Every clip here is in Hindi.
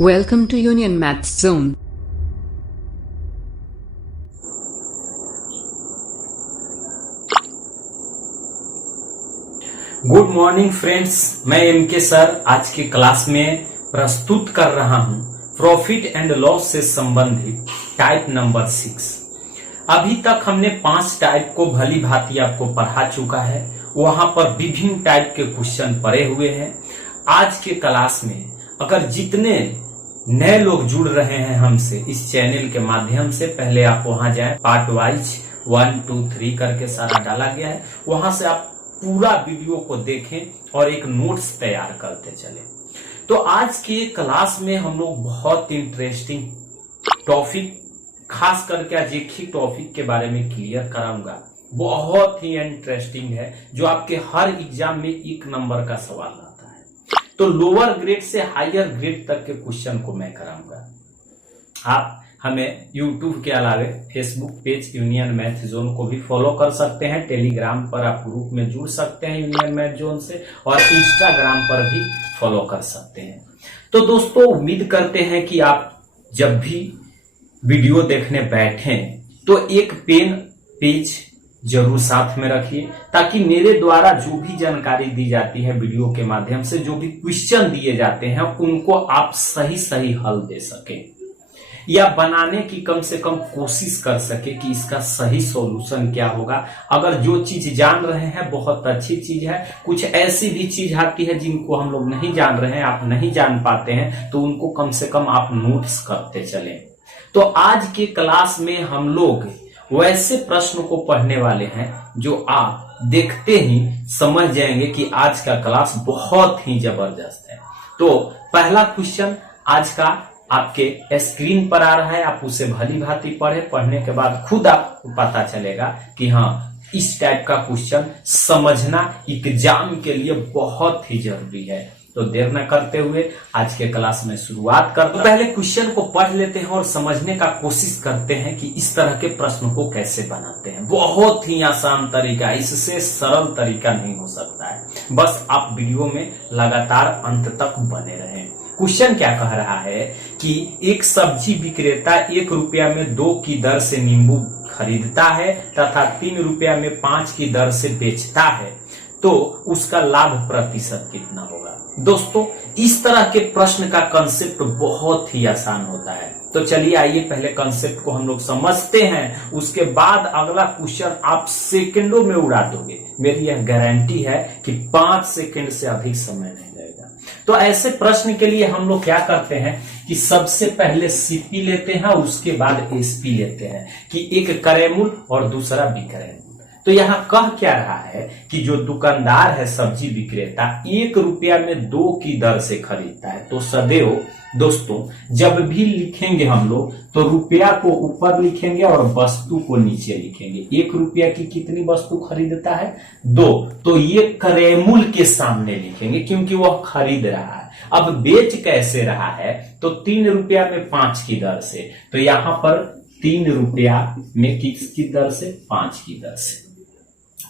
Welcome to Union Maths Zone. Good morning friends, मैं एम के सर आज की क्लास में प्रस्तुत कर रहा हूं प्रॉफिट एंड लॉस से संबंधित टाइप नंबर 6। अभी तक हमने 5 टाइप को भली भांति आपको पढ़ा चुका है। वहां पर विभिन्न टाइप के क्वेश्चन पड़े हुए हैं। आज के क्लास में अगर जितने नए लोग जुड़ रहे हैं हमसे इस चैनल के माध्यम से, पहले आप वहां जाएं, पार्ट वाइज 1, 2, 3 करके सारा डाला गया है, वहां से आप पूरा वीडियो को देखें और एक नोट्स तैयार करते चले। तो आज की क्लास में हम लोग बहुत इंटरेस्टिंग टॉपिक, खास करके आज एक ही टॉपिक के बारे में क्लियर कराऊंगा। बहुत ही इंटरेस्टिंग है, जो आपके हर एग्जाम में 1 नंबर का सवाल आता है। तो लोअर ग्रेड से हायर ग्रेड तक के क्वेश्चन को मैं कराऊंगा। आप हमें YouTube के अलावे Facebook page union math zone को भी फॉलो कर सकते हैं। टेलीग्राम पर आप ग्रुप में जुड़ सकते हैं यूनियन मैथ जोन से, और इंस्टाग्राम पर भी फॉलो कर सकते हैं। तो दोस्तों, उम्मीद करते हैं कि आप जब भी वीडियो देखने बैठें तो एक पेन पेज जरूर साथ में रखिए, ताकि मेरे द्वारा जो भी जानकारी दी जाती है वीडियो के माध्यम से, जो भी क्वेश्चन दिए जाते हैं, उनको आप सही सही हल दे सके या बनाने की कम से कम कोशिश कर सके कि इसका सही सॉल्यूशन क्या होगा। अगर जो चीज जान रहे हैं बहुत अच्छी चीज है, कुछ ऐसी भी चीज आती है जिनको हम लोग नहीं जान रहे हैं, आप नहीं जान पाते हैं, तो उनको कम से कम आप नोट्स करते चलें। तो आज के क्लास में हम लोग वैसे प्रश्न को पढ़ने वाले हैं जो आप देखते ही समझ जाएंगे कि आज का क्लास बहुत ही जबरदस्त है। तो पहला क्वेश्चन आज का आपके स्क्रीन पर आ रहा है, आप उसे भली भांति पढ़े। पढ़ने के बाद खुद आपको पता चलेगा कि हाँ, इस टाइप का क्वेश्चन समझना एग्जाम के लिए बहुत ही जरूरी है। तो देर न करते हुए आज के क्लास में शुरुआत करते हैं। पहले क्वेश्चन को पढ़ लेते हैं और समझने का कोशिश करते हैं कि इस तरह के प्रश्न को कैसे बनाते हैं। बहुत ही आसान तरीका, इससे सरल तरीका नहीं हो सकता है। बस आप वीडियो में लगातार अंत तक बने रहें। क्वेश्चन क्या कह रहा है कि एक सब्जी विक्रेता 1 रुपया में 2 की दर से नींबू खरीदता है तथा 3 रुपया में 5 की दर से बेचता है, तो उसका लाभ प्रतिशत कितना होगा। दोस्तों, इस तरह के प्रश्न का कंसेप्ट बहुत ही आसान होता है। तो चलिए आइए पहले कंसेप्ट को हम लोग समझते हैं, उसके बाद अगला क्वेश्चन आप सेकंडों में उड़ा दोगे। मेरी यह गारंटी है कि 5 सेकंड से अधिक समय नहीं लगेगा। तो ऐसे प्रश्न के लिए हम लोग क्या करते हैं कि सबसे पहले सीपी लेते हैं, उसके बाद एसपी लेते हैं, कि एक करेमूल और दूसरा विकरेमूल। तो यहाँ कह क्या रहा है कि जो दुकानदार है, सब्जी विक्रेता, 1 रुपया में 2 की दर से खरीदता है। तो सदैव दोस्तों, जब भी लिखेंगे हम लोग तो रुपया को ऊपर लिखेंगे और वस्तु को नीचे लिखेंगे। 1 रुपया की कितनी वस्तु खरीदता है? 2। तो ये करेमूल के सामने लिखेंगे क्योंकि वह खरीद रहा है। अब बेच कैसे रहा है? तो 3 रुपया में 5 की दर से। तो यहाँ पर 3 रुपया में किसकी दर से? 5 की दर से।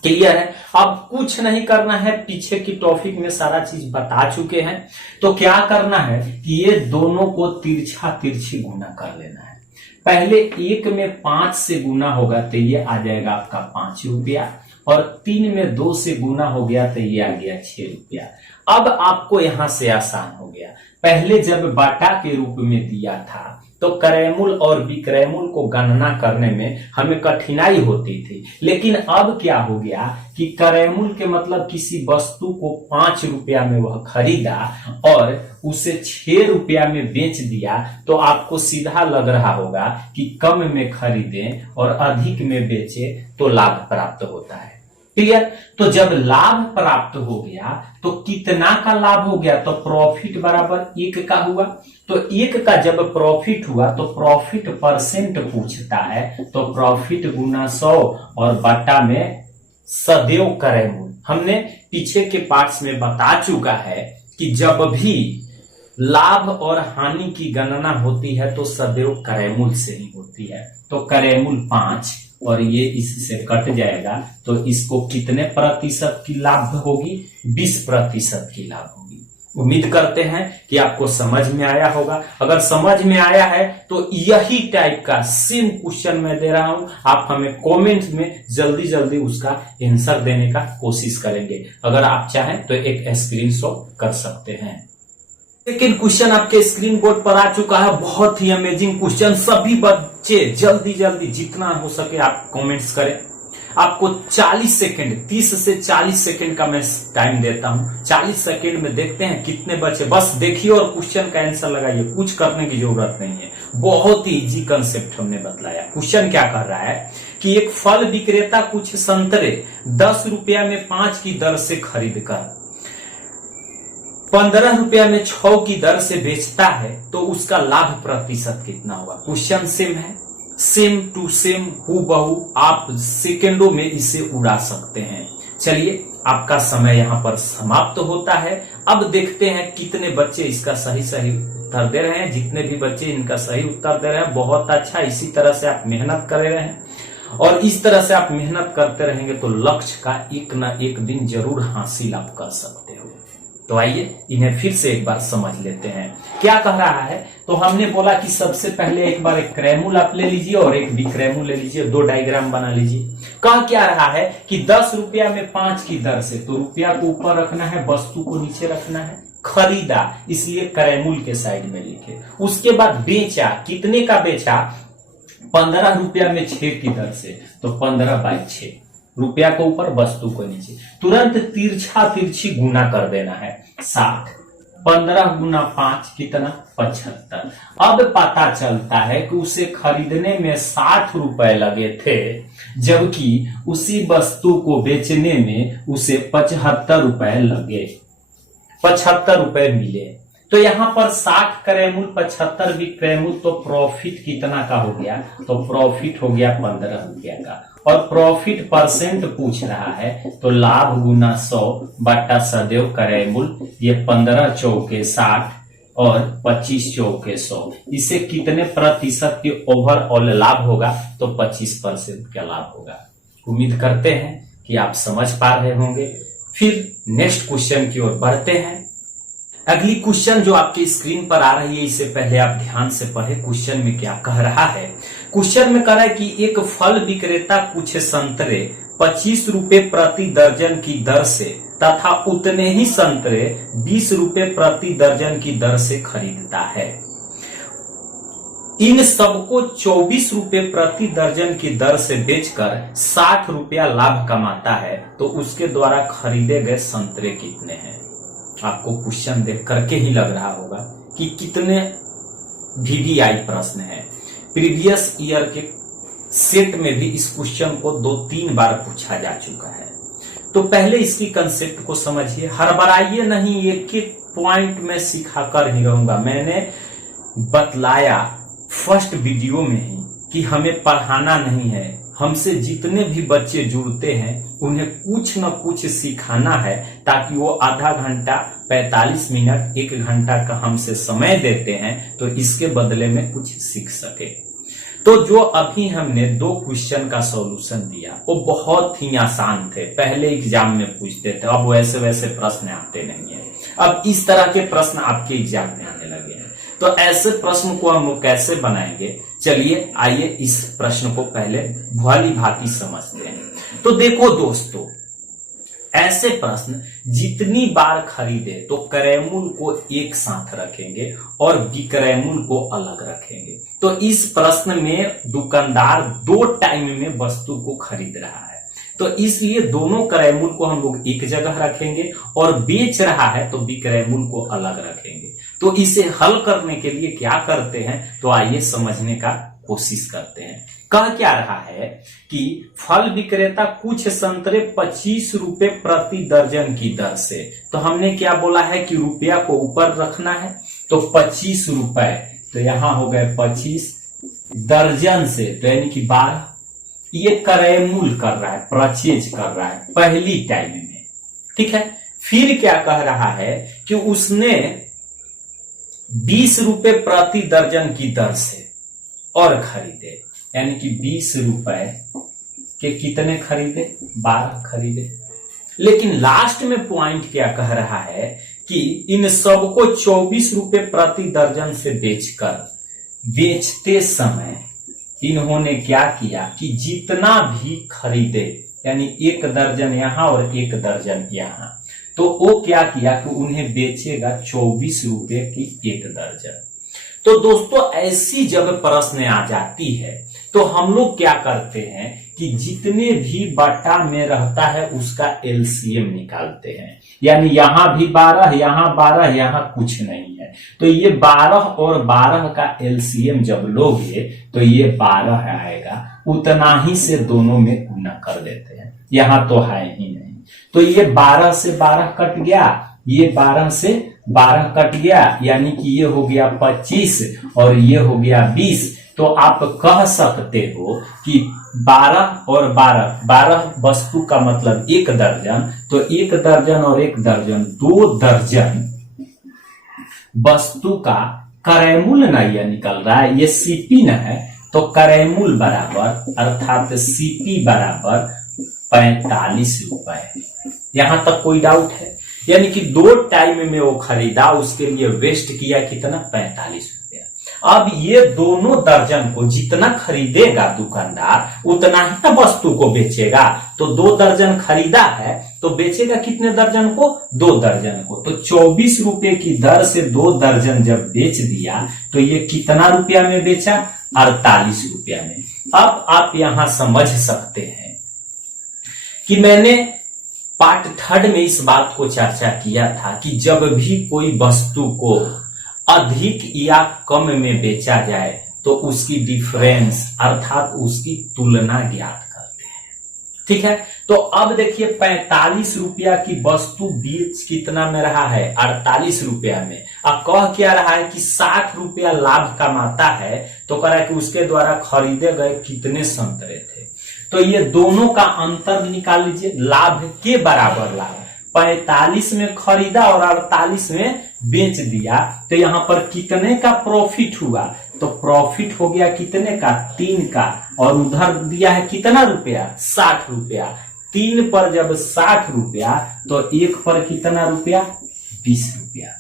क्लियर है? अब कुछ नहीं करना है, पीछे की टॉपिक में सारा चीज बता चुके हैं। तो क्या करना है कि ये दोनों को तिरछा तिरछी गुना कर लेना है। पहले 1 में 5 से गुना होगा तो ये आ जाएगा आपका 5 रुपया, और 3 में 2 से गुना हो गया तो ये आ गया 6 रुपया। अब आपको यहां से आसान हो गया। पहले जब बाटा के रूप में दिया था तो करेमूल और विक्रयमूल को गणना करने में हमें कठिनाई होती थी, लेकिन अब क्या हो गया कि करेमूल के मतलब किसी वस्तु को 5 रुपया में वह खरीदा और उसे 6 रुपया में बेच दिया, तो आपको सीधा लग रहा होगा कि कम में खरीदें और अधिक में बेचे तो लाभ प्राप्त होता है। क्लियर? तो जब लाभ प्राप्त हो गया तो कितना का लाभ हो गया? तो प्रॉफिट बराबर 1 का हुआ। तो 1 का जब प्रॉफिट हुआ तो प्रॉफिट परसेंट पूछता है, तो प्रॉफिट गुना 100 और बटा में सदैव करेमूल। हमने पीछे के पार्ट्स में बता चुका है कि जब भी लाभ और हानि की गणना होती है तो सदैव करेमूल से ही होती है। तो करेमूल 5 और ये इससे कट जाएगा, तो इसको कितने प्रतिशत की लाभ होगी? 20% की लाभ होगी। उम्मीद करते हैं कि आपको समझ में आया होगा। अगर समझ में आया है तो यही टाइप का सेम क्वेश्चन मैं दे रहा हूं, आप हमें कमेंट में जल्दी जल्दी उसका आंसर देने का कोशिश करेंगे। अगर आप चाहें तो एक स्क्रीनशॉट कर सकते हैं। सेकेंड क्वेश्चन आपके स्क्रीन बोर्ड पर आ चुका है, बहुत ही अमेजिंग क्वेश्चन। सभी बच्चे जल्दी जल्दी जितना हो सके आप कमेंट्स करें। आपको 40 सेकंड, 30 से 40 सेकंड का मैं टाइम देता हूं। 40 सेकंड में देखते हैं कितने बच्चे, बस देखिए और क्वेश्चन का आंसर लगाइए, कुछ करने की जरूरत नहीं है। बहुत ही इजी कंसेप्ट हमने बतलाया। क्वेश्चन क्या कर रहा है कि एक फल विक्रेता कुछ संतरे 10 रुपया में 5 की दर से खरीद कर 15 रुपया में 6 की दर से बेचता है, तो उसका लाभ प्रतिशत कितना होगा। क्वेश्चन सेम है, सेम टू सेम हूबहू, आप सेकंडों में इसे उड़ा सकते हैं। चलिए, आपका समय यहां पर समाप्त होता है। अब देखते हैं कितने बच्चे इसका सही उत्तर दे रहे हैं। जितने भी बच्चे इनका सही उत्तर दे रहे हैं, बहुत अच्छा। इसी तरह से आप मेहनत कर रहे हैं और इस तरह से आप मेहनत करते रहेंगे तो लक्ष्य का एक न एक दिन जरूर हासिल आप कर सकते हो। तो आइए इन्हें फिर से एक बार समझ लेते हैं क्या कह रहा है। तो हमने बोला कि सबसे पहले एक बार एक क्रैमूल आप ले लीजिए और एक विक्रैमूल ले लीजिए, दो डायग्राम बना लीजिए। कह क्या रहा है कि 10 रुपया में 5 की दर से, तो रुपया को ऊपर रखना है, वस्तु को नीचे रखना है। खरीदा, इसलिए क्रैमूल के साइड में लिखे। उसके बाद बेचा, कितने का बेचा, 15 रुपया में 6 की दर से, तो 15/6, रुपया को ऊपर वस्तु को नीचे। तुरंत तिरछा तिरछी गुना कर देना है, 60। 15 गुना 5 कितना, 75। अब पता चलता है कि उसे खरीदने में 60 रुपए लगे थे, जबकि उसी वस्तु को बेचने में उसे 75 रुपए लगे, 75 रुपए मिले। तो यहां पर 60 क्रैमूल 75 विक्रैमूल, तो प्रॉफिट कितना का हो गया, तो प्रॉफिट हो गया 15 रुपया का। और प्रॉफिट परसेंट पूछ रहा है, तो लाभ गुना 100 बटा सदैव क्रैमूल, ये 15 चौके 60 और 25 चौके 100। इसे कितने प्रतिशत के ओवरऑल लाभ होगा, तो 25% का लाभ होगा। उम्मीद करते हैं कि आप समझ पा रहे होंगे। फिर नेक्स्ट क्वेश्चन की ओर बढ़ते हैं। अगली क्वेश्चन जो आपकी स्क्रीन पर आ रही है, इससे पहले आप ध्यान से पढ़े क्वेश्चन में क्या कह रहा है। क्वेश्चन में कह रहा है कि एक फल विक्रेता कुछ संतरे 25 रुपए प्रति दर्जन की दर से तथा उतने ही संतरे 20 रुपए प्रति दर्जन की दर से खरीदता है। इन सबको 24 रुपए प्रति दर्जन की दर से बेचकर 60 रुपया लाभ कमाता है, तो उसके द्वारा खरीदे गए संतरे कितने हैं। आपको क्वेश्चन देख करके ही लग रहा होगा कि कितने VVI प्रश्न है। प्रीवियस ईयर के सेट में भी इस क्वेश्चन को 2-3 बार पूछा जा चुका है। तो पहले इसकी कंसेप्ट को समझिए, हड़बड़ाइए नहीं, एक एक पॉइंट में सिखा कर ही रहूंगा। मैंने बतलाया फर्स्ट वीडियो में ही कि हमें पढ़ाना नहीं है, हमसे जितने भी बच्चे जुड़ते हैं उन्हें कुछ न कुछ सिखाना है, ताकि वो आधा घंटा 45 मिनट 1 घंटा का हमसे समय देते हैं तो इसके बदले में कुछ सीख सके। तो जो अभी हमने 2 क्वेश्चन का सॉल्यूशन दिया वो बहुत ही आसान थे, पहले एग्जाम में पूछते थे, अब वैसे वैसे प्रश्न आते नहीं है। अब इस तरह के प्रश्न आपके एग्जाम में आने लगे हैं, तो ऐसे प्रश्न को हम कैसे बनाएंगे, चलिए आइए इस प्रश्न को पहले भली भांति समझते हैं। तो देखो दोस्तों, ऐसे प्रश्न जितनी बार खरीदे तो क्रयमूल को एक साथ रखेंगे और विक्रयमूल को अलग रखेंगे। तो इस प्रश्न में दुकानदार 2 टाइम में वस्तु को खरीद रहा है, तो इसलिए दोनों क्रयमूल को हम लोग एक जगह रखेंगे और बेच रहा है तो विक्रयमूल को अलग रखेंगे। तो इसे हल करने के लिए क्या करते हैं, तो आइए समझने का कोशिश करते हैं। कह क्या रहा है कि फल विक्रेता कुछ संतरे 25 रुपए प्रति दर्जन की दर से, तो हमने क्या बोला है कि रुपया को ऊपर रखना है, तो 25 रुपए, तो यहां हो गए 25 दर्जन से, तो यानी कि 12। ये क्रयमूल कर रहा है, परचेज कर रहा है पहली टाइम में, ठीक है। फिर क्या कह रहा है कि उसने 20 रुपए प्रति दर्जन की दर से और खरीदे, यानी कि 20 रुपए के कितने खरीदे, 12 खरीदे। लेकिन लास्ट में पॉइंट क्या कह रहा है कि इन सबको 24 रुपए प्रति दर्जन से बेचते समय इन्होंने क्या किया कि जितना भी खरीदे, यानी 1 दर्जन यहां और 1 दर्जन यहां, तो वो क्या किया कि उन्हें बेचेगा 24 रुपए की 1 दर्जन। तो दोस्तों ऐसी जब प्रश्न आ जाती है तो हम लोग क्या करते हैं कि जितने भी बटा में रहता है उसका एलसीएम निकालते हैं, यानी यहां भी 12, यहां 12, यहां कुछ नहीं है, तो ये 12 और 12 का एलसीएम जब लोगे तो ये 12 आएगा, उतना ही से दोनों में गुना कर देते हैं, यहां तो है ही नहीं, तो ये 12 से 12 कट गया, ये 12 से 12 कट गया, यानी कि ये हो गया 25 और ये हो गया 20। तो आप कह सकते हो कि 12 और 12 वस्तु का मतलब 1 दर्जन, तो 1 दर्जन और 1 दर्जन 2 दर्जन वस्तु का क्रयमूल्य न यह निकल रहा है, ये सीपी न है, तो क्रयमूल्य बराबर अर्थात सीपी बराबर 45 रुपए। यहां तक कोई डाउट है? यानी कि 2 टाइम में वो खरीदा, उसके लिए वेस्ट किया कितना, 45 रुपया। अब ये दोनों दर्जन को जितना खरीदेगा दुकानदार उतना ही ना वस्तु को बेचेगा, तो 2 दर्जन खरीदा है तो बेचेगा कितने दर्जन को, 2 दर्जन को, तो 24 रुपए की दर से 2 दर्जन जब बेच दिया तो ये कितना रुपया में बेचा, 48 रुपया में। अब आप यहां समझ सकते हैं कि मैंने पार्ट 3 में इस बात को चर्चा किया था कि जब भी कोई वस्तु को अधिक या कम में बेचा जाए तो उसकी डिफरेंस अर्थात उसकी तुलना ज्ञात करते हैं, ठीक है। तो अब देखिए 45 रुपया की वस्तु बीच कितना में रहा है, 48 रुपया में। अब कह क्या रहा है कि 60 रुपया लाभ कमाता है, तो कह रहा है कि उसके द्वारा खरीदे गए कितने संतरे थे, तो ये दोनों का अंतर निकाल लीजिए, लाभ के बराबर लाभ, 45 में खरीदा और 48 में बेच दिया, तो यहां पर कितने का प्रॉफिट हुआ, तो प्रॉफिट हो गया कितने का, 3 का, और उधर दिया है कितना रुपया, 60 रुपया। 3 पर जब 60 रुपया तो 1 पर कितना रुपया, 20 रुपया।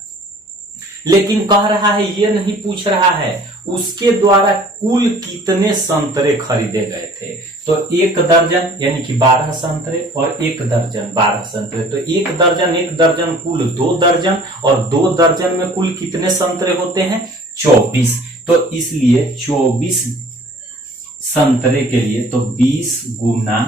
लेकिन कह रहा है, ये नहीं पूछ रहा है उसके द्वारा कुल कितने संतरे खरीदे गए थे, तो 1 दर्जन यानी कि 12 संतरे और 1 दर्जन 12 संतरे, तो 1 दर्जन कुल 2 दर्जन, और 2 दर्जन में कुल कितने संतरे होते हैं, 24। तो इसलिए 24 संतरे के लिए तो 20 गुना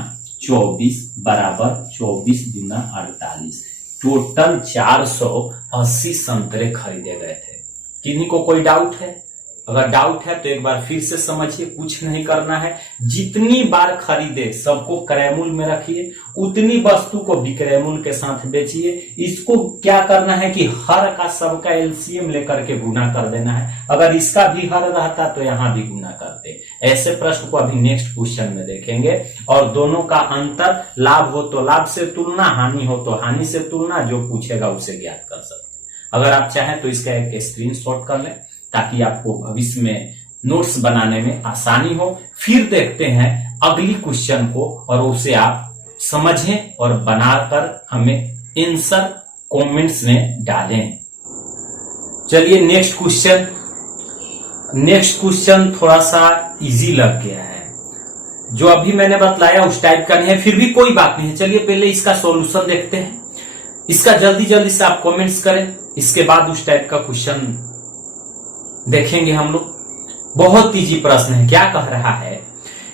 24 बराबर 24 गुना 48, टोटल 480 संतरे खरीदे गए थे। किन्हीं को कोई डाउट है? अगर डाउट है तो एक बार फिर से समझिए, कुछ नहीं करना है, जितनी बार खरीदे सबको क्रयमूल्य में रखिए, उतनी वस्तु को विक्रयमूल्य के साथ बेचिए। इसको क्या करना है कि हर का सबका एलसीएम लेकर के गुना कर देना है, अगर इसका भी हर रहता तो यहां भी गुना करते। ऐसे प्रश्न को अभी नेक्स्ट क्वेश्चन में देखेंगे, और दोनों का अंतर, लाभ हो तो लाभ से तुलना, हानि हो तो हानि से तुलना, जो पूछेगा उसे ज्ञात कर सकते। अगर आप चाहें तो इसका एक स्क्रीनशॉट कर लें ताकि आपको भविष्य में नोट्स बनाने में आसानी हो। फिर देखते हैं अगली क्वेश्चन को, और उसे आप समझें और बनाकर हमें आंसर कमेंट्स में डालें। चलिए नेक्स्ट क्वेश्चन थोड़ा सा इजी लग गया है, जो अभी मैंने बतलाया उस टाइप का नहीं है, फिर भी कोई बात नहीं है। चलिए पहले इसका सॉल्यूशन देखते हैं, इसका जल्दी से आप कमेंट्स करें, इसके बाद उस टाइप का क्वेश्चन देखेंगे हम लोग। बहुत इजी प्रश्न है। क्या कह रहा है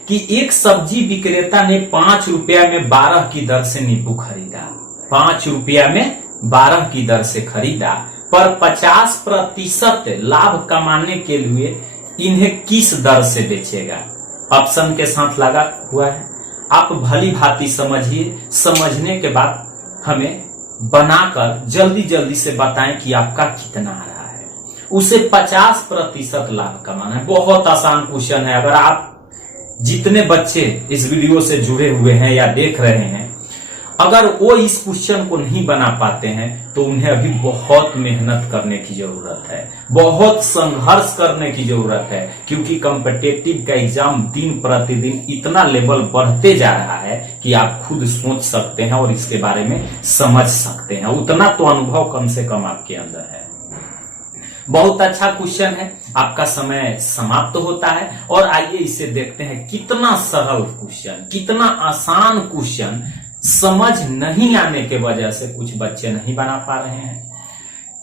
कि एक सब्जी विक्रेता ने 5 रुपया में 12 की दर से नींबू खरीदा, 5 रुपया में 12 की दर से खरीदा, पर 50% लाभ कमाने के लिए इन्हें किस दर से बेचेगा। ऑप्शन के साथ लगा हुआ है, आप भली भांति समझिए, समझने के बाद हमें बनाकर जल्दी से बताएं कि आपका कितना आ रहा है। उसे 50% लाभ कमाना है। बहुत आसान क्वेश्चन है। अगर आप जितने बच्चे इस वीडियो से जुड़े हुए हैं या देख रहे हैं, अगर वो इस क्वेश्चन को नहीं बना पाते हैं तो उन्हें अभी बहुत मेहनत करने की जरूरत है, बहुत संघर्ष करने की जरूरत है, क्योंकि कॉम्पिटिटिव का एग्जाम दिन प्रतिदिन इतना लेवल बढ़ते जा रहा है कि आप खुद सोच सकते हैं और इसके बारे में समझ सकते हैं। उतना तो अनुभव कम से कम आपके अंदर है। बहुत अच्छा क्वेश्चन है। आपका समय समाप्त होता है और आइए इसे देखते हैं। कितना सरल क्वेश्चन, कितना आसान क्वेश्चन, समझ नहीं आने के वजह से कुछ बच्चे नहीं बना पा रहे हैं।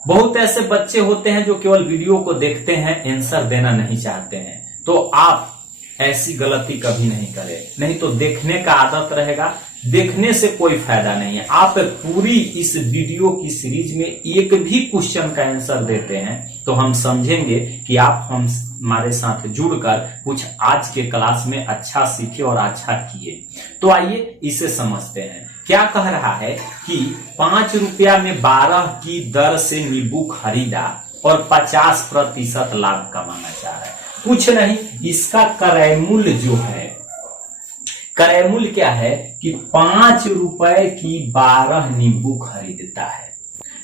बहुत ऐसे बच्चे होते हैं जो केवल वीडियो को देखते हैं, आंसर देना नहीं चाहते हैं। तो आप ऐसी गलती कभी नहीं करें, नहीं तो देखने का आदत रहेगा, देखने से कोई फायदा नहीं है। आप पूरी इस वीडियो की सीरीज में एक भी क्वेश्चन का आंसर देते हैं तो हम समझेंगे कि आप हमारे साथ जुड़कर कुछ आज के क्लास में अच्छा सीखे और अच्छा किए। तो आइए इसे समझते हैं। क्या कह रहा है कि 5 रुपया में 12 की दर से नींबू खरीदा और 50% लाभ कमाना चाह रहा है। कुछ नहीं, इसका क्रय मूल्य जो है, क्रय मूल्य क्या है कि 5 रुपए की 12 नींबू खरीदता है,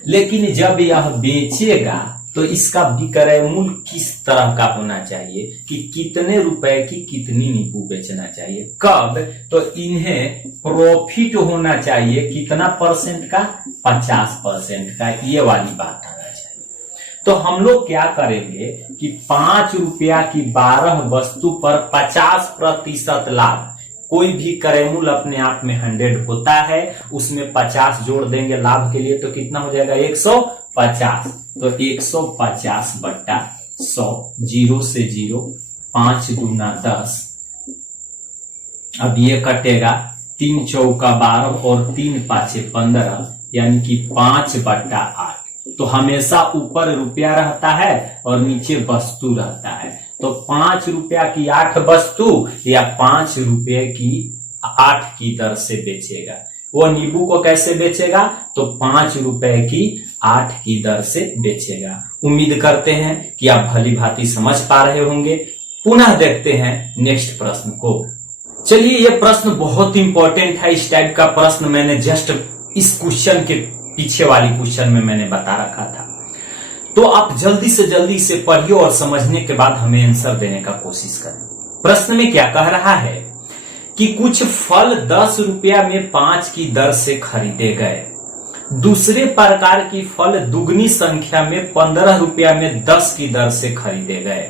लेकिन जब यह बेचेगा तो इसका विक्रय मूल्य किस तरह का होना चाहिए कि कितने रुपए की कितनी नींबू बेचना चाहिए, कब, तो इन्हें प्रॉफिट होना चाहिए कितना परसेंट का, 50% का। ये वाली बात आना चाहिए। तो हम लोग क्या करेंगे कि 5 रुपया की 12 वस्तु पर 50% लाभ, कोई भी क्रय मूल्य अपने आप में 100 होता है, उसमें 50 जोड़ देंगे लाभ के लिए तो कितना हो जाएगा, 150। तो 150 बट्टा 100, 0 से 0, 5 दूना 10। अब ये कटेगा, 3 चौका 12 और 3 पाँचे 15, यानी कि 5 बट्टा 8। तो हमेशा ऊपर रुपया रहता है और नीचे वस्तु रहता है। तो 5 रुपया की 8 वस्तु या 5 रुपये की 8 की दर से बेचेगा। वो नींबू को कैसे बेचेगा, तो 5 रुपए की 8 की दर से बेचेगा। उम्मीद करते हैं कि आप भली भांति समझ पा रहे होंगे। पुनः देखते हैं नेक्स्ट प्रश्न को। चलिए, ये प्रश्न बहुत इंपॉर्टेंट है। इस टाइप का प्रश्न मैंने जस्ट इस क्वेश्चन के पीछे वाली क्वेश्चन में मैंने बता रखा था। तो आप जल्दी से जल्दी इसे पढ़िए और समझने के बाद हमें आंसर देने का कोशिश करें। प्रश्न में क्या कह रहा है कि कुछ फल 10 रुपया में 5 की दर से खरीदे गए। दूसरे प्रकार की फल दुगनी संख्या में 15 रुपया में 10 की दर से खरीदे गए।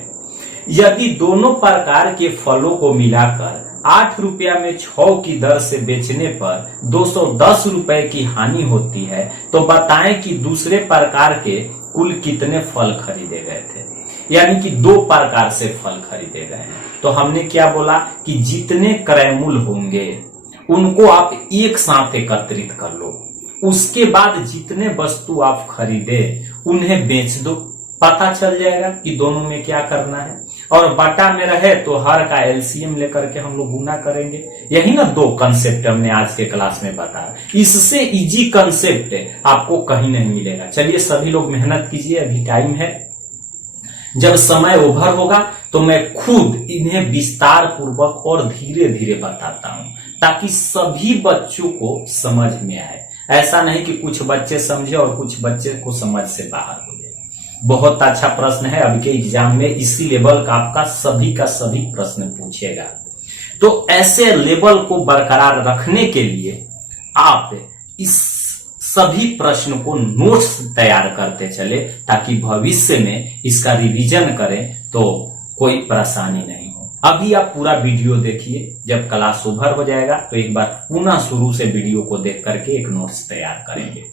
यदि दोनों प्रकार के फलों को मिलाकर 8 रुपया में 6 की दर से बेचने पर 210 रुपए की हानि होती है, तो बताएं कि दूसरे प्रकार के कुल कितने फल खरीदे गए थे। यानी कि 2 प्रकार से फल खरीदे गए हैं। तो हमने क्या बोला कि जितने क्रय मूल्य होंगे उनको आप एक साथ एकत्रित कर लो, उसके बाद जितने वस्तु आप खरीदे उन्हें बेच दो, पता चल जाएगा कि दोनों में क्या करना है। और बटा में रहे तो हर का एलसीएम लेकर के हम लोग गुना करेंगे। यही ना 2 कंसेप्ट हमने आज के क्लास में बताया। इससे इजी कंसेप्ट आपको कहीं नहीं मिलेगा। चलिए सभी लोग मेहनत कीजिए, अभी टाइम है। जब समय ओवर होगा तो मैं खुद इन्हें विस्तार पूर्वक और धीरे धीरे बताता हूं, ताकि सभी बच्चों को समझ में आए। ऐसा नहीं कि कुछ बच्चे समझे और कुछ बच्चे को समझ से बाहर हो जाए। बहुत अच्छा प्रश्न है। अभी के एग्जाम में इसी लेवल का आपका सभी का सभी प्रश्न पूछेगा। तो ऐसे लेवल को बरकरार रखने के लिए आप इस सभी प्रश्न को नोट्स तैयार करते चले, ताकि भविष्य में इसका रिवीजन करें तो कोई परेशानी नहीं हो। अभी आप पूरा वीडियो देखिए, जब क्लास ओवर हो जाएगा तो एक बार पुनः शुरू से वीडियो को देख करके एक नोट्स तैयार करेंगे।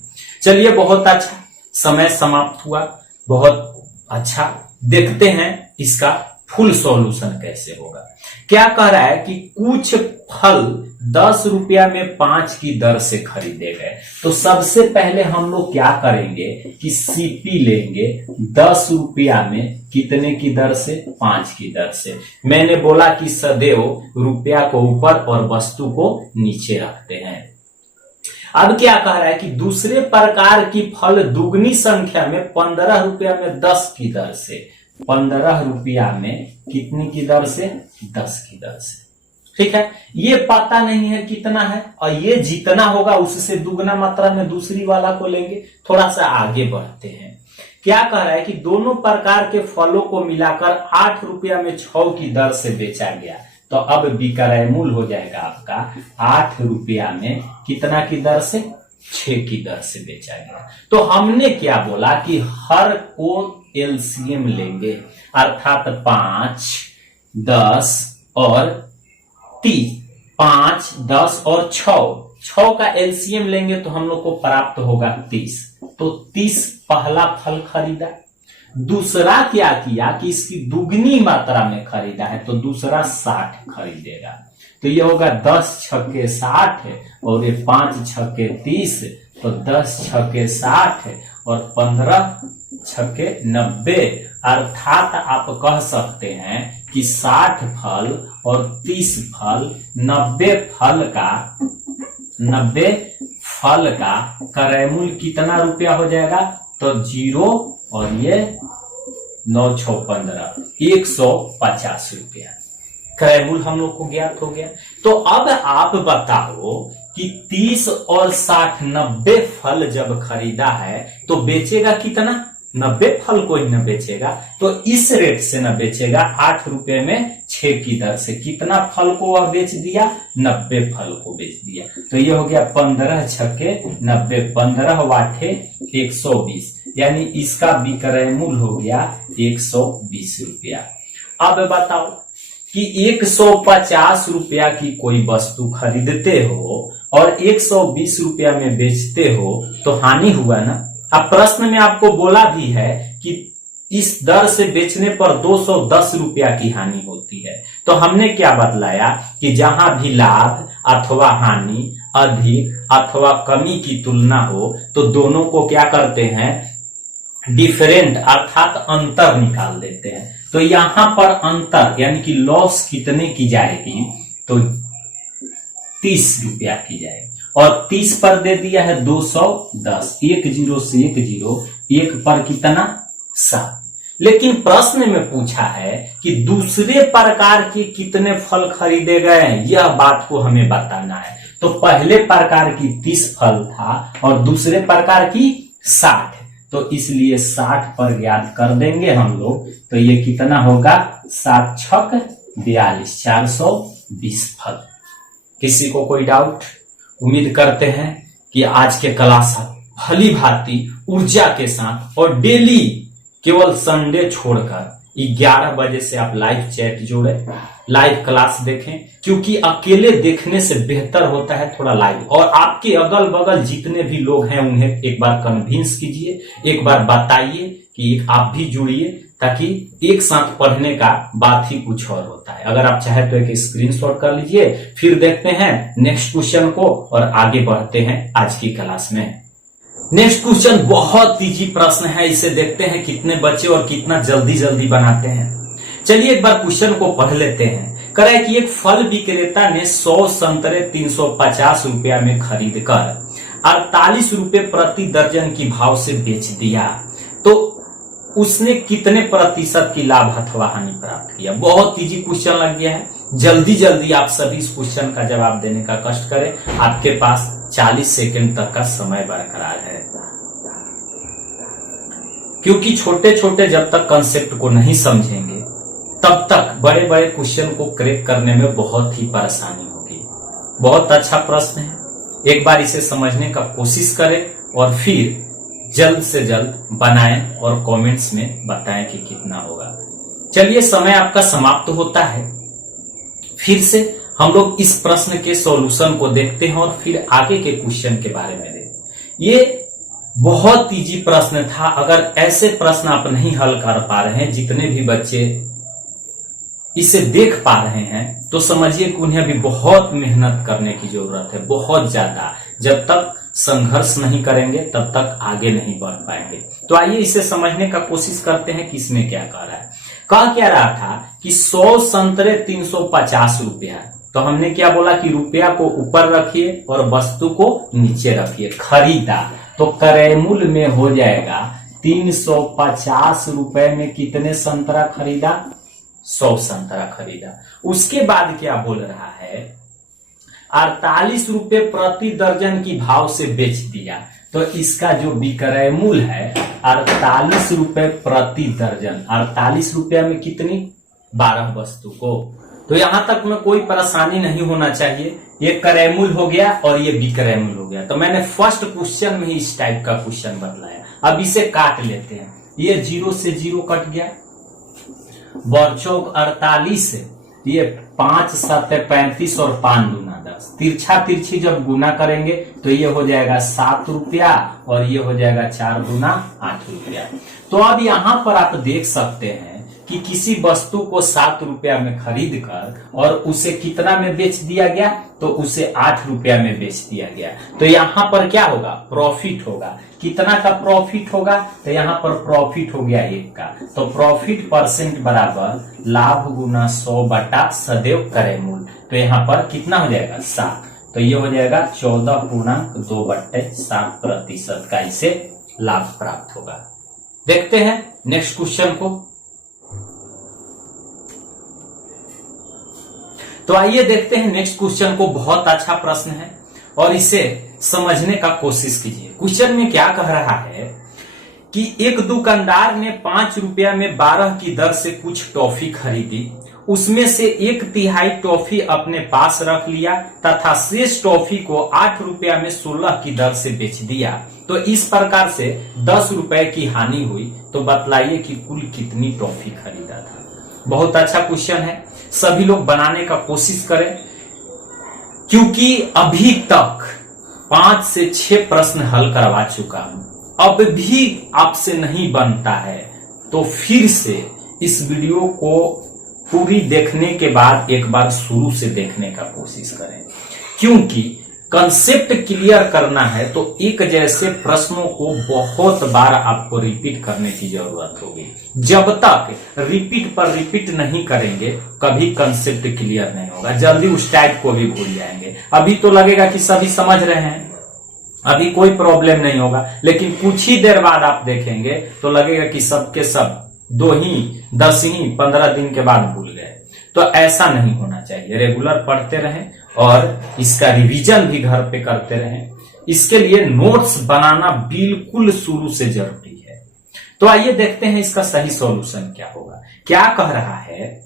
चलिए, बहुत अच्छा, समय समाप्त हुआ, बहुत अच्छा। देखते हैं इसका फुल सॉल्यूशन कैसे होगा। क्या कह रहा है कि कुछ फल 10 रुपया में 5 की दर से खरीदे गए। तो सबसे पहले हम लोग क्या करेंगे कि सीपी लेंगे 10 रुपया में कितने की दर से, 5 की दर से। मैंने बोला कि सदैव रुपया को ऊपर और वस्तु को नीचे रखते हैं। अब क्या कह रहा है कि दूसरे प्रकार की फल दुगनी संख्या में 15 रुपया में 10 की दर से, 15 रुपया में कितनी की दर से, 10 की दर से। ठीक है, ये पता नहीं है कितना है, और ये जितना होगा उससे दुगना मात्रा में दूसरी वाला को लेंगे। थोड़ा सा आगे बढ़ते हैं। क्या कह रहा है कि दोनों प्रकार के फलों को मिलाकर 8 रुपया में 6 की दर से बेचा गया। तो अब विक्रय मूल्य हो जाएगा आपका 8 रुपया में कितना की दर से, 6 की दर से बेचा गया। तो हमने क्या बोला कि हर को एलसीएम लेंगे, अर्थात 5, 10 और 30, 5, 10 और 6 का एलसीएम लेंगे तो हम लोग को प्राप्त होगा 30। तो 30 पहला फल खरीदा। दूसरा क्या किया कि इसकी दुगनी मात्रा में खरीदा है, तो दूसरा 60 खरीदेगा। तो ये होगा 10 छक्के 60 और ये 5 छक्के 30, तो 10 छक्के 60 और 15 छक्के 90। अर्थात आप कह सकते हैं कि 60 फल और 30 फल 90 फल का क्रय मूल्य कितना रुपया हो जाएगा, तो 0 और ये 9 6 15, 150 रुपया क्रय मूल्य हम लोग को ज्ञात हो गया। तो अब आप बताओ कि 30 और 60 90 फल जब खरीदा है तो बेचेगा कितना, 90 फल को ही न बेचेगा, तो इस रेट से न बेचेगा, 8 रुपए में 6 की दर से कितना फल को वह बेच दिया, 90 फल को बेच दिया। तो ये हो गया 15 छक्के 90, 15 वाटे 120, यानी इसका विक्रय मूल्य हो गया 120 रुपया। अब बताओ कि 150 रुपया की कोई वस्तु खरीदते हो और 120 रुपया में बेचते हो तो हानि हुआ ना। अब प्रश्न में आपको बोला भी है कि इस दर से बेचने पर 210 रुपया की हानि होती है। तो हमने क्या बतलाया कि जहां भी लाभ अथवा हानि अधिक अथवा कमी की तुलना हो तो दोनों को क्या करते हैं, डिफरेंट अर्थात अंतर निकाल देते हैं। तो यहां पर अंतर यानी कि लॉस कितने की जाएगी, तो 30 रुपया की जाएगी, और 30 पर दे दिया है 210, 1 0 से 1 0, 1 पर कितना 7। लेकिन प्रश्न में पूछा है कि दूसरे प्रकार के कितने फल खरीदे गए, यह बात को हमें बताना है। तो पहले प्रकार की 30 फल था और दूसरे प्रकार की 60, तो इसलिए 60 पर याद कर देंगे हम लोग। तो ये कितना होगा, 7 छक 42, 420 फल। किसी को कोई डाउट? उम्मीद करते हैं कि आज के क्लास भली भांति ऊर्जा के साथ और डेली केवल संडे छोड़कर 11 बजे से आप लाइव चैट जोड़े, लाइव क्लास देखें, क्योंकि अकेले देखने से बेहतर होता है थोड़ा लाइव। और आपके अगल बगल जितने भी लोग हैं उन्हें एक बार कन्विंस कीजिए, एक बार बताइए कि आप भी जुड़िए, ताकि एक साथ पढ़ने का बात ही कुछ और होता है। अगर आप चाहे तो एक स्क्रीनशॉट कर लीजिए, फिर देखते हैं नेक्स्ट क्वेश्चन को और आगे बढ़ते हैं आज की क्लास में। नेक्स्ट क्वेश्चन बहुत इजी प्रश्न है, इसे देखते हैं कितने बच्चे और कितना जल्दी जल्दी बनाते हैं। चलिए एक बार क्वेश्चन को पढ़ लेते हैं। कह रहा है कि एक फल विक्रेता ने 100 संतरे 350 रुपया में खरीद कर 48 रुपये प्रति दर्जन की भाव से बेच दिया, तो उसने कितने प्रतिशत की लाभ अथवा हानि प्राप्त किया। बहुत इजी क्वेश्चन लग गया है, जल्दी जल्दी आप सभी इस क्वेश्चन का जवाब देने का कष्ट करें। आपके पास 40 सेकंड तक का समय बरकरार है, क्योंकि छोटे छोटे जब तक कंसेप्ट को नहीं समझेंगे तब तक बड़े बड़े क्वेश्चन को क्रैक करने में बहुत ही परेशानी होगी। बहुत अच्छा प्रश्न है, एक बार इसे समझने का कोशिश करें और फिर जल्द से जल्द बनाएं और कमेंट्स में बताएं कि कितना होगा। चलिए समय आपका समाप्त होता है, फिर से हम लोग इस प्रश्न के सॉल्यूशन को देखते हैं और फिर आगे के क्वेश्चन के बारे में देखते। ये बहुत इजी प्रश्न था। अगर ऐसे प्रश्न आप नहीं हल कर पा रहे हैं, जितने भी बच्चे इसे देख पा रहे हैं, तो समझिए कि उन्हें अभी बहुत मेहनत करने की जरूरत है, बहुत ज्यादा। जब तक संघर्ष नहीं करेंगे तब तक आगे नहीं बढ़ पाएंगे। तो आइए इसे समझने का कोशिश करते हैं कि इसमें क्या कह रहा है। कह क्या रहा था कि 100 संतरे 350 रुपया, तो हमने क्या बोला कि रुपया को ऊपर रखिए और वस्तु को नीचे रखिए। खरीदा तो क्रय मूल्य में हो जाएगा 350 रुपए में कितने संतरा खरीदा, 100 संतरा खरीदा। उसके बाद क्या बोल रहा है, 48 रुपए प्रति दर्जन की भाव से बेच दिया। तो इसका जो विक्रय मूल्य है 48 रुपए प्रति दर्जन। 48 रुपया में कितनी, 12 वस्तु को। तो यहां तक में कोई परेशानी नहीं होना चाहिए। ये क्रय मूल्य हो गया और ये विक्रय मूल्य हो गया। तो मैंने फर्स्ट क्वेश्चन में ही इस टाइप का क्वेश्चन बतलाया। अब इसे काट लेते हैं। ये 0 से 0 कट गया, बरचौक 48, ये 5 7 35 और 5 दूना 10। तिरछा तिरछी जब गुना करेंगे तो ये हो जाएगा 7 रुपया और ये हो जाएगा 4 दूना 8 रुपया। तो अब यहां पर आप देख सकते हैं कि किसी वस्तु को 7 रुपया में खरीद कर और उसे कितना में बेच दिया गया, तो उसे 8 रुपया में बेच दिया गया। तो यहां पर क्या होगा, प्रॉफिट होगा। कितना का प्रॉफिट होगा, तो यहां पर प्रॉफिट हो गया 1 का। तो प्रॉफिट परसेंट बराबर लाभ गुना 100 बटा सदैव क्रय मूल्य। तो यहां पर कितना हो जाएगा, 7। तो ये हो जाएगा 14.2/7% का इसे लाभ प्राप्त होगा। देखते हैं नेक्स्ट क्वेश्चन को। तो आइए देखते हैं नेक्स्ट क्वेश्चन को। बहुत अच्छा प्रश्न है और इसे समझने का कोशिश कीजिए। क्वेश्चन में क्या कह रहा है कि एक दुकानदार ने 5 रुपया में 12 की दर से कुछ टॉफी खरीदी। उसमें से 1/3 टॉफी अपने पास रख लिया तथा शेष टॉफी को 8 रुपया में 16 की दर से बेच दिया। तो इस प्रकार से 10 रुपए की हानि हुई। तो बतलाइए कि कुल कितनी टॉफी खरीदा था। बहुत अच्छा क्वेश्चन है, सभी लोग बनाने का कोशिश करें, क्योंकि अभी तक 5 से 6 प्रश्न हल करवा चुका हूं। अब भी आपसे नहीं बनता है तो फिर से इस वीडियो को पूरी देखने के बाद एक बार शुरू से देखने का कोशिश करें, क्योंकि कंसेप्ट क्लियर करना है तो एक जैसे प्रश्नों को बहुत बार आपको रिपीट करने की जरूरत होगी। जब तक रिपीट पर रिपीट नहीं करेंगे कभी कंसेप्ट क्लियर नहीं होगा, जल्दी उस टाइप को भी भूल जाएंगे। अभी तो लगेगा कि सभी समझ रहे हैं, अभी कोई प्रॉब्लम नहीं होगा, लेकिन कुछ ही देर बाद आप देखेंगे तो लगेगा कि सबके सब 2 ही 10 ही 15 दिन के बाद भूल गए। तो ऐसा नहीं होना चाहिए। रेगुलर पढ़ते रहें और इसका रिवीजन भी घर पे करते रहें। इसके लिए नोट्स बनाना बिल्कुल शुरू से जरूरी है। तो आइए देखते हैं इसका सही सॉल्यूशन क्या होगा। क्या कह रहा है,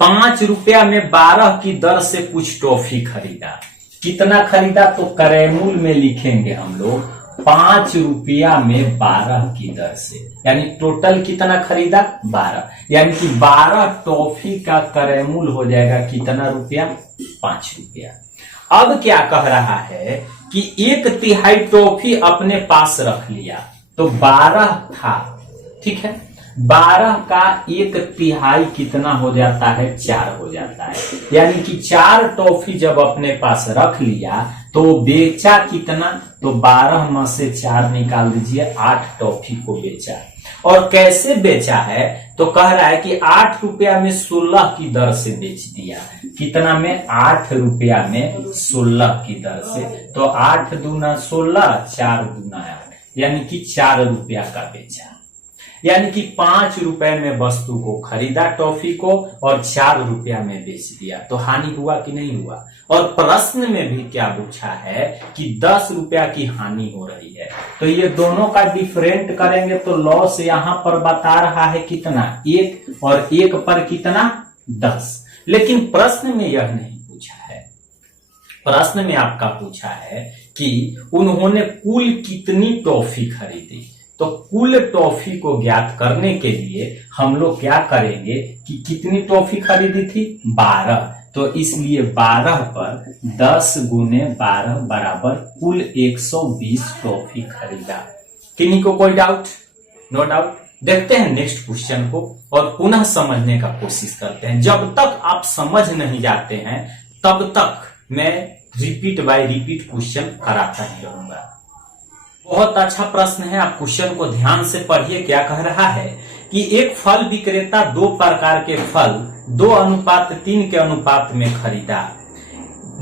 5 रुपया में 12 की दर से कुछ टॉफी खरीदा। कितना खरीदा, तो क्रय मूल्य में लिखेंगे हम लोग 5 रुपया में 12 की दर से, यानी टोटल कितना खरीदा, 12। यानी कि 12 टॉफी का क्रय मूल्य हो जाएगा कितना रुपया, 5 रुपया। अब क्या कह रहा है कि 1/3 टॉफी अपने पास रख लिया। तो 12 था, ठीक है, 12 का 1/3 कितना हो जाता है, 4 हो जाता है। यानी कि 4 टॉफी जब अपने पास रख लिया तो बेचा कितना, तो 12 में से 4 निकाल दीजिए, 8 टॉफी को बेचा। और कैसे बेचा है, तो कह रहा है कि 8 रुपया में 16 की दर से बेच दिया। कितना में, 8 रुपया में 16 की दर से। तो 8 दूना 16, 4 दूना 8, यानी कि 4 रुपया का बेचा। यानी कि 5 रुपए में वस्तु को खरीदा टॉफी को और 4 रुपया में बेच दिया। तो हानि हुआ कि नहीं हुआ। और प्रश्न में भी क्या पूछा है कि 10 रुपया की हानि हो रही है। तो ये दोनों का डिफरेंट करेंगे तो लॉस यहां पर बता रहा है कितना, 1 और 1 पर कितना, 10। लेकिन प्रश्न में यह नहीं पूछा है। प्रश्न में आपका पूछा है कि उन्होंने कुल कितनी टॉफी खरीदी। तो कुल टॉफी को ज्ञात करने के लिए हम लोग क्या करेंगे कि कितनी टॉफी खरीदी थी, 12। तो इसलिए 12 पर 10 गुने 12 बराबर कुल 120 टॉफी खरीदा। किन्हीं को कोई डाउट, नो डाउट। देखते हैं नेक्स्ट क्वेश्चन को और पुनः समझने का कोशिश करते हैं। जब तक आप समझ नहीं जाते हैं तब तक मैं रिपीट बाय रिपीट क्वेश्चन कराता ही रहूंगा। बहुत अच्छा प्रश्न है, आप क्वेश्चन को ध्यान से पढ़िए। क्या कह रहा है कि एक फल विक्रेता 2 प्रकार के फल 2:3 के अनुपात में खरीदा,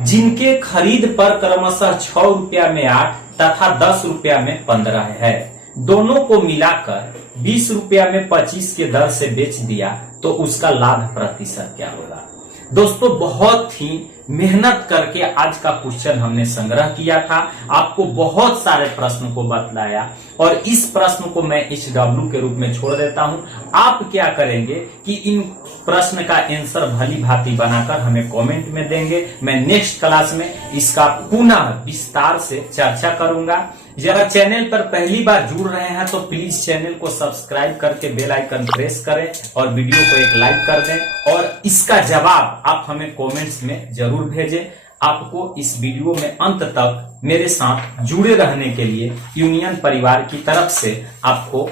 जिनके खरीद पर क्रमशः 6 रुपया में 8 तथा 10 रुपया में 15 है। दोनों को मिलाकर 20 रुपया में 25 के दर से बेच दिया तो उसका लाभ प्रतिशत क्या होगा। दोस्तों बहुत ही मेहनत करके आज का क्वेश्चन हमने संग्रह किया था, आपको बहुत सारे प्रश्न को बतलाया और इस प्रश्न को मैं HW के रूप में छोड़ देता हूं। आप क्या करेंगे कि इन प्रश्न का आंसर भली भांति बनाकर हमें कमेंट में देंगे। मैं नेक्स्ट क्लास में इसका पुनः विस्तार से चर्चा करूंगा। जरा चैनल पर पहली बार जुड़ रहे हैं तो प्लीज चैनल को सब्सक्राइब करके बेल आइकन प्रेस करें और वीडियो को एक लाइक कर दें और इसका जवाब आप हमें कमेंट्स में जरूर भेजें। आपको इस वीडियो में अंत तक मेरे साथ जुड़े रहने के लिए यूनियन परिवार की तरफ से आपको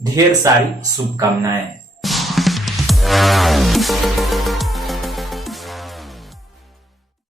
ढेर सारी शुभकामनाएं।